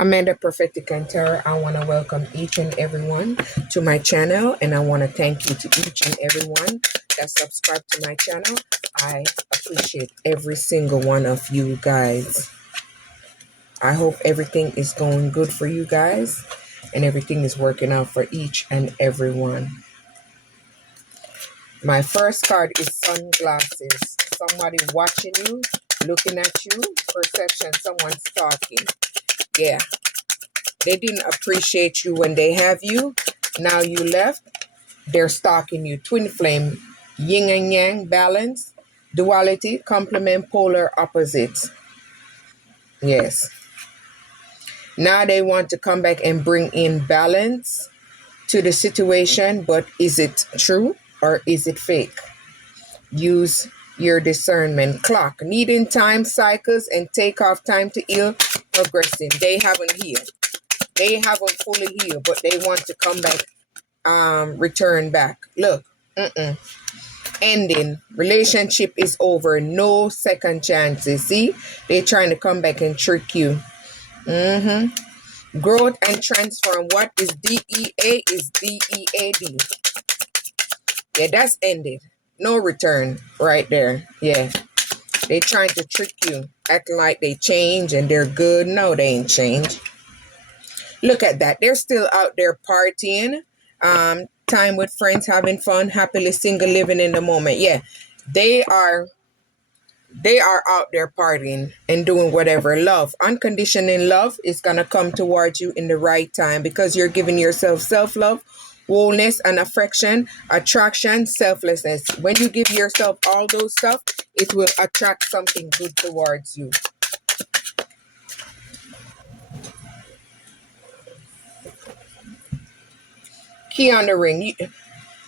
Amanda Prophetic and Terror. I want to welcome each and everyone to my channel, and I want to thank you to each and everyone that subscribed to my channel. I appreciate every single one of you guys. I hope everything is going good for you guys and everything is working out for each and every one. My first card is sunglasses. Somebody watching you, looking at you, perception, someone's talking. Yeah. They didn't appreciate you when they have you. Now you left. They're stalking you. Twin flame, yin and yang, balance, duality, complement, polar opposites. Yes. Now they want to come back and bring in balance to the situation, but is it true or is it fake? Use your discernment. Clock, needing time cycles and take off time to heal, progressing. They haven't healed. They haven't fully healed, but they want to come back, return back. Look, ending. Relationship is over. No second chances. See, they're trying to come back and trick you. Growth and transform. What is DEA is DEAD. Yeah, that's ended. No return right there. Yeah. They trying to trick you, acting like they change and they're good. No, they ain't changed. Look at that. They're still out there partying, time with friends, having fun, happily single, living in the moment. Yeah, they are out there partying and doing whatever. Love, unconditional love is going to come towards you in the right time because you're giving yourself self-love, wholeness and affection, attraction, selflessness. When you give yourself all those stuff, it will attract something good towards you. Key on the ring.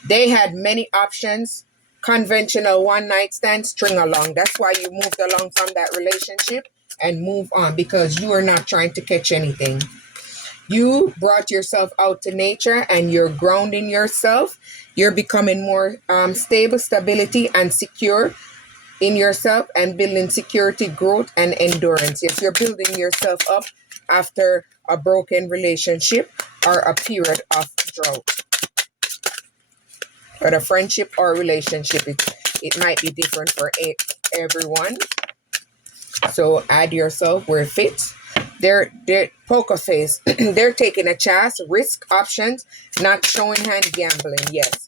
They had many options. Conventional one night stand, string along. That's why you moved along from that relationship and move on, because you are not trying to catch anything. You brought yourself out to nature and you're grounding yourself. You're becoming more stable, stability and secure in yourself and building security, growth and endurance. Yes, you're building yourself up after a broken relationship or a period of drought. But a friendship or relationship, it might be different for everyone. So add yourself where it fits. They're poker face. They're taking a chance, risk options, not showing hand, gambling. Yes,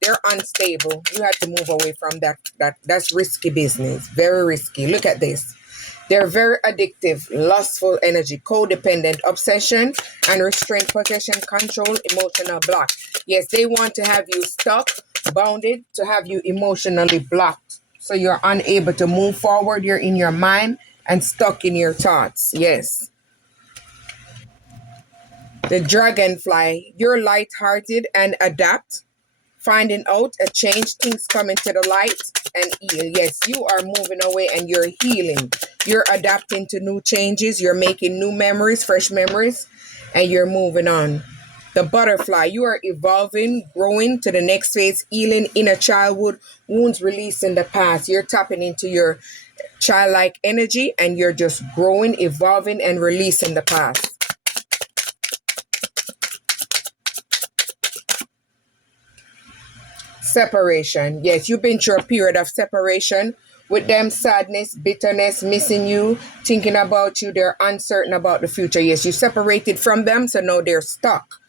they're unstable. You have to move away from that. That's risky business. Very risky. Look at this. They're very addictive, lustful energy, codependent, obsession, and restraint, possession, control, emotional block. Yes, they want to have you stuck, bounded, to have you emotionally blocked. So you're unable to move forward. You're in your mind and stuck in your thoughts. Yes. The dragonfly, you're light-hearted and adapt. Finding out a change, things coming to the light and heal. Yes, you are moving away and you're healing. You're adapting to new changes. You're making new memories, fresh memories, and you're moving on. The butterfly, you are evolving, growing to the next phase, healing inner childhood, wounds released in the past. You're tapping into your childlike energy and you're just growing, evolving, and releasing the past. Separation. Yes, you've been through a period of separation with them, sadness, bitterness, missing you, thinking about you. They're uncertain about the future. Yes, you separated from them, so now they're stuck.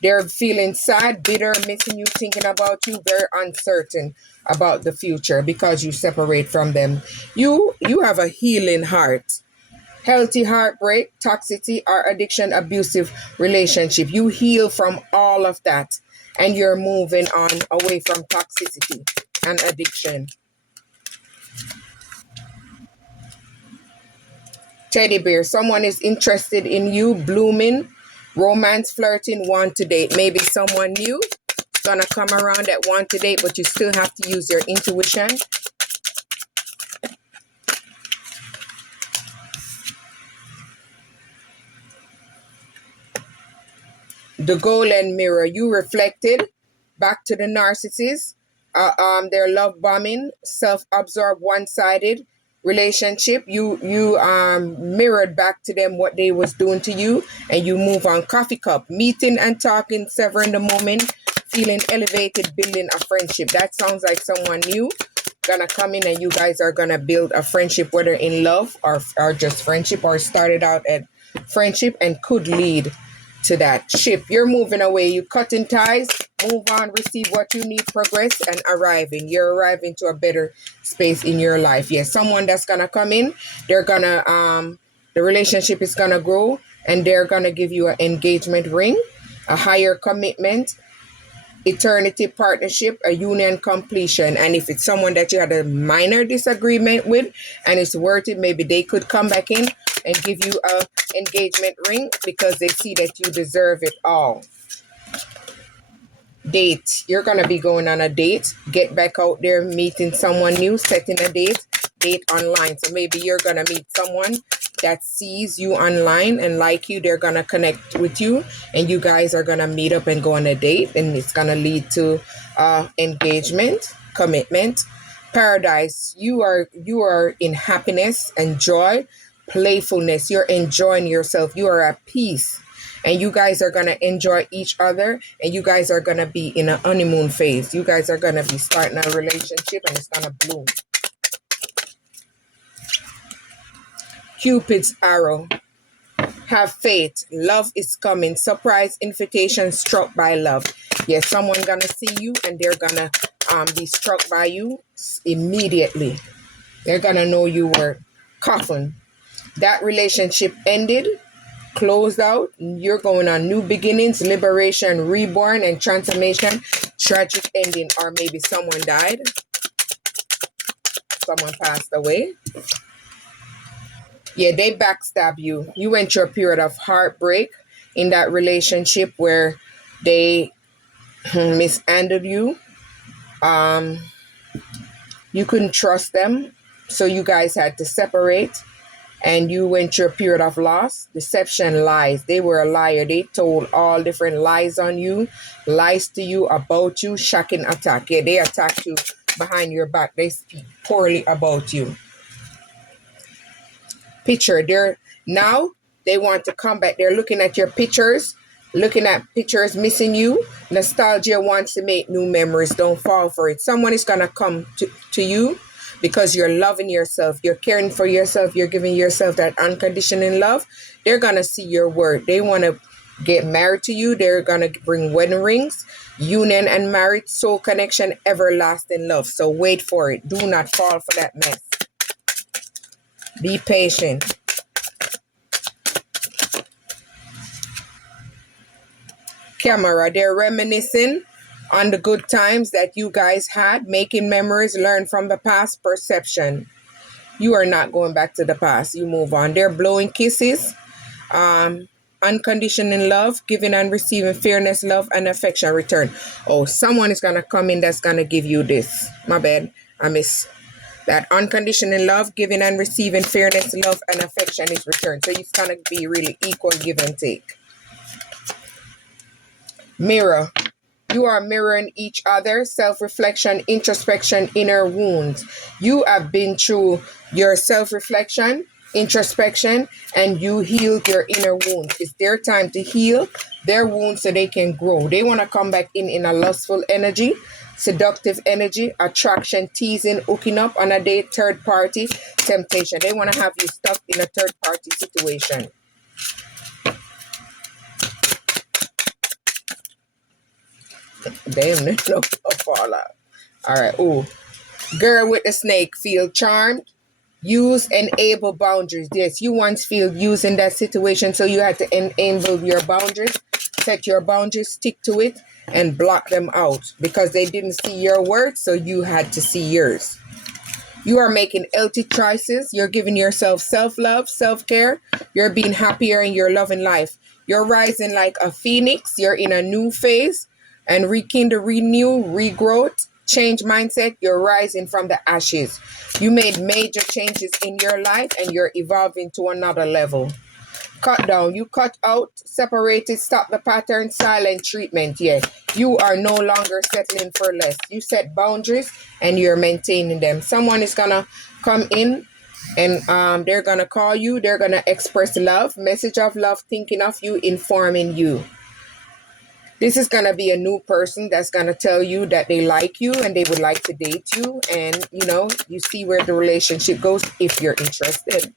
They're feeling sad, bitter, missing you, thinking about you, very uncertain about the future because you separate from them. You have a healing heart. Healthy heartbreak, toxicity, or addiction, abusive relationship. You heal from all of that and you're moving on away from toxicity and addiction. Teddy bear, someone is interested in you, blooming, romance, flirting, want to date. Maybe someone new gonna come around that want to date, but you still have to use your intuition. The golden mirror, you reflected back to the narcissist. Their love bombing, self-absorbed, one-sided, relationship, you mirrored back to them what they was doing to you, and you move on. Coffee cup, meeting and talking, severing the moment, feeling elevated, building a friendship. That sounds like someone new gonna come in, and you guys are gonna build a friendship, whether in love or just friendship, or started out at friendship and could lead to that. Ship, you're moving away, you cutting ties, move on, receive what you need, progress, and arriving. You're arriving to a better space in your life. Yes, someone that's gonna come in, they're gonna the relationship is gonna grow, and they're gonna give you an engagement ring, a higher commitment, eternity partnership, a union completion. And if it's someone that you had a minor disagreement with and it's worth it, maybe they could come back in and give you a engagement ring because they see that you deserve it all. Date, you're gonna be going on a date, get back out there, meeting someone new, setting a date online. So maybe you're gonna meet someone that sees you online and like you, they're gonna connect with you, and you guys are gonna meet up and go on a date, and it's gonna lead to engagement, commitment. Paradise, you are in happiness and joy, playfulness, you're enjoying yourself, you are at peace, and you guys are gonna enjoy each other, and you guys are gonna be in a honeymoon phase. You guys are gonna be starting a relationship, and it's gonna bloom. Cupid's arrow. Have faith. Love is coming. Surprise invitation struck by love. Yes, someone gonna see you, and they're gonna be struck by you immediately. They're gonna know you were coffin. That relationship ended, closed out. You're going on new beginnings, liberation, reborn, and transformation. Tragic ending, or maybe someone died. Someone passed away. Yeah, they backstab you. You went through a period of heartbreak in that relationship where they mishandled you. You couldn't trust them, so you guys had to separate, and you went through a period of loss, deception, lies. They were a liar. They told all different lies on you, lies to you, about you, shocking attack. Yeah, they attacked you behind your back. They speak poorly about you. Picture, they want to come back. They're looking at your pictures, missing you. Nostalgia wants to make new memories. Don't fall for it. Someone is gonna come to you because you're loving yourself, you're caring for yourself, you're giving yourself that unconditional love. They're gonna see your word. They want to get married to you. They're gonna bring wedding rings, union and marriage, soul connection, everlasting love. So wait for it. Do not fall for that mess. Be patient. Camera, they're reminiscing on the good times that you guys had, making memories, learn from the past. Perception, you are not going back to the past. You move on. They're blowing kisses, unconditional love, giving and receiving, fairness, love, and affection return. Oh, someone is going to come in that's going to give you this. My bad. I miss that. Unconditional love, giving and receiving, fairness, love, and affection is returned. So it's going to be really equal give and take. Mirror. You are mirroring each other, self-reflection, introspection, inner wounds. You have been through your self-reflection, introspection, and you healed your inner wounds. It's their time to heal their wounds so they can grow. They want to come back in a lustful energy, seductive energy, attraction, teasing, hooking up on a date, third party, temptation. They want to have you stuck in a third party situation. Damn, no fall out. All right. Oh, girl with the snake, feel charmed. Use enable boundaries. Yes, you once feel used in that situation, so you had to enable your boundaries, set your boundaries, stick to it, and block them out because they didn't see your words, so you had to see yours. You are making healthy choices. You're giving yourself self-love, self-care. You're being happier in your loving life. You're rising like a phoenix. You're in a new phase and rekindle, renew, regrowth, change mindset. You're rising from the ashes. You made major changes in your life and you're evolving to another level. Cut down. You cut out, separated, stop the pattern, silent treatment. Yeah, you are no longer settling for less. You set boundaries and you're maintaining them. Someone is gonna come in And they're going to call you. They're going to express love, message of love, thinking of you, informing you. This is going to be a new person that's going to tell you that they like you and they would like to date you. And, you know, you see where the relationship goes if you're interested.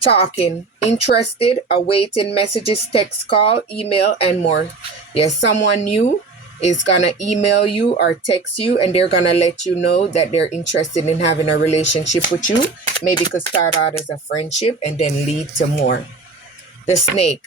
Talking, interested, awaiting messages, text, call, email, and more. Yes, someone new is going to email you or text you, and they're going to let you know that they're interested in having a relationship with you. Maybe it could start out as a friendship and then lead to more. The snake,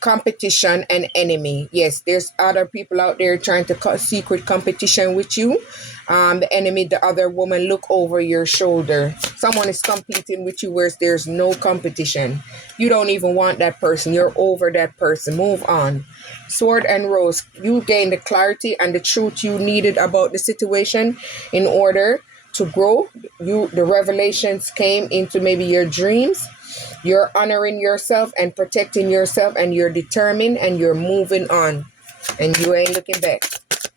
competition and enemy. Yes, there's other people out there trying to cut secret competition with you. The enemy, the other woman, look over your shoulder. Someone is competing with you where there's no competition. You don't even want that person. You're over that person. Move on. Sword and rose. You gain the clarity and the truth you needed about the situation in order to grow. The revelations came into maybe your dreams. You're honoring yourself and protecting yourself, and you're determined and you're moving on, and you ain't looking back.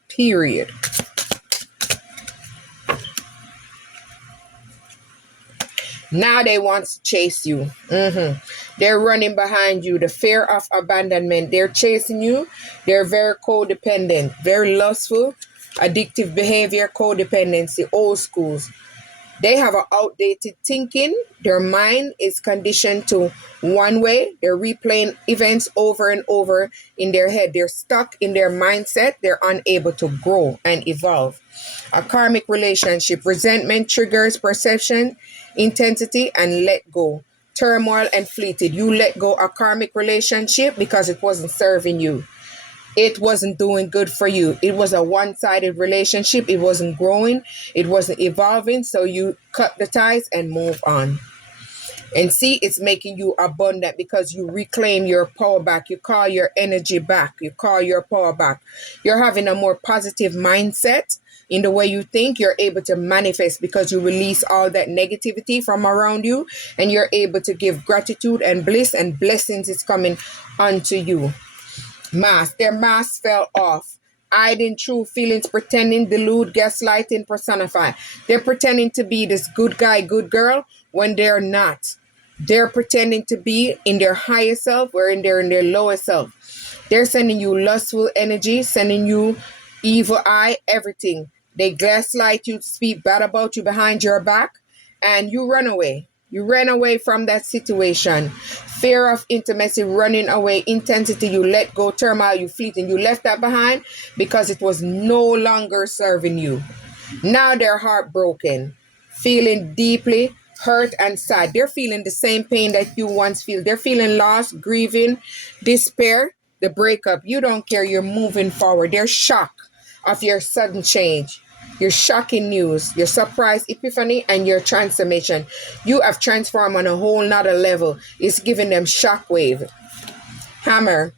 Period. Now they want to chase you. They're running behind you. The fear of abandonment. They're chasing you. They're very codependent, very lustful, addictive behavior, codependency, old schools. They have an outdated thinking. Their mind is conditioned to one way. They're replaying events over and over in their head. They're stuck in their mindset. They're unable to grow and evolve. A karmic relationship. Resentment triggers perception, intensity, and let go. Turmoil and fleeted. You let go a karmic relationship because it wasn't serving you. It wasn't doing good for you. It was a one-sided relationship. It wasn't growing. It wasn't evolving. So you cut the ties and move on. And see, it's making you abundant because you reclaim your power back. You call your energy back. You call your power back. You're having a more positive mindset in the way you think. You're able to manifest because you release all that negativity from around you, and you're able to give gratitude and bliss, and blessings is coming onto you. Mask. Their mask fell off. Hiding true feelings, pretending, delude, gaslighting, personify. They're pretending to be this good guy, good girl when they're not. They're pretending to be in their highest self wherein they're in their lowest self. They're sending you lustful energy, sending you evil eye, everything. They gaslight you, speak bad about you behind your back, and you run away. You ran away from that situation. Fear of intimacy, running away, intensity, you let go, turmoil, you fleet, and you left that behind because it was no longer serving you. Now they're heartbroken, feeling deeply hurt and sad. They're feeling the same pain that you once feel. They're feeling lost, grieving, despair, the breakup. You don't care. You're moving forward. They're shocked of your sudden change, your shocking news, your surprise epiphany, and your transformation. You have transformed on a whole nother level. It's giving them shockwave. Hammer.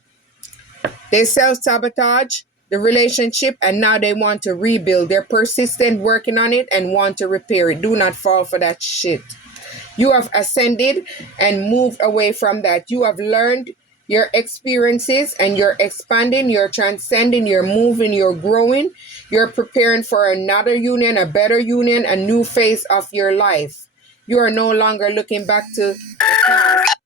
They self-sabotage the relationship, and now they want to rebuild. They're persistent, working on it, and want to repair it. Do not fall for that shit. You have ascended and moved away from that. You have learned your experiences, and you're expanding, you're transcending, you're moving, you're growing. You're preparing for another union, a better union, a new phase of your life. You are no longer looking back to the past.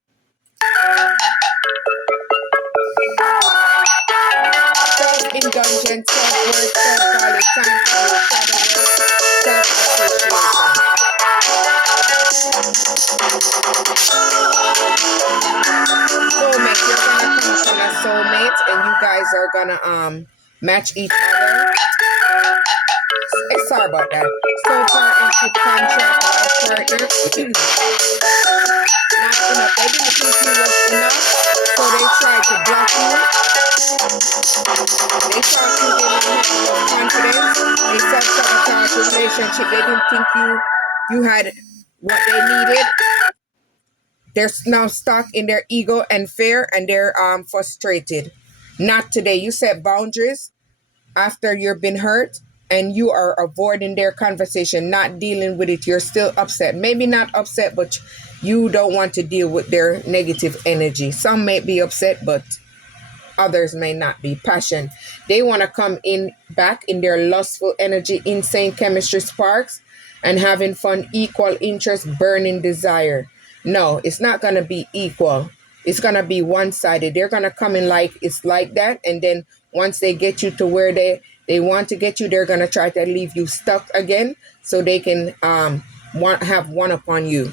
Self-indulgence, self-worth, self-value, time for your shadow work, self-appreciation. Soulmate, you're gonna come upon a soulmate, and you guys are gonna match each other. Sorry about that. Soul partnership, contract, life partner. Not enough. They didn't think you was enough, so they tried to block you. They thought you didn't have enough confidence. They self-sabotage the relationship. They didn't think you had what they needed. They're now stuck in their ego and fear, and they're frustrated. Not today. You set boundaries after you've been hurt, and you are avoiding their conversation, not dealing with it. You're still upset. Maybe not upset, but you don't want to deal with their negative energy. Some may be upset, but others may not be. Passion. They want to come in back in their lustful energy, insane chemistry sparks. And having fun, equal interest, burning desire. No, it's not going to be equal. It's going to be one-sided. They're going to come in like it's like that, and then once they get you to where they want to get you, they're going to try to leave you stuck again so they can have one upon you.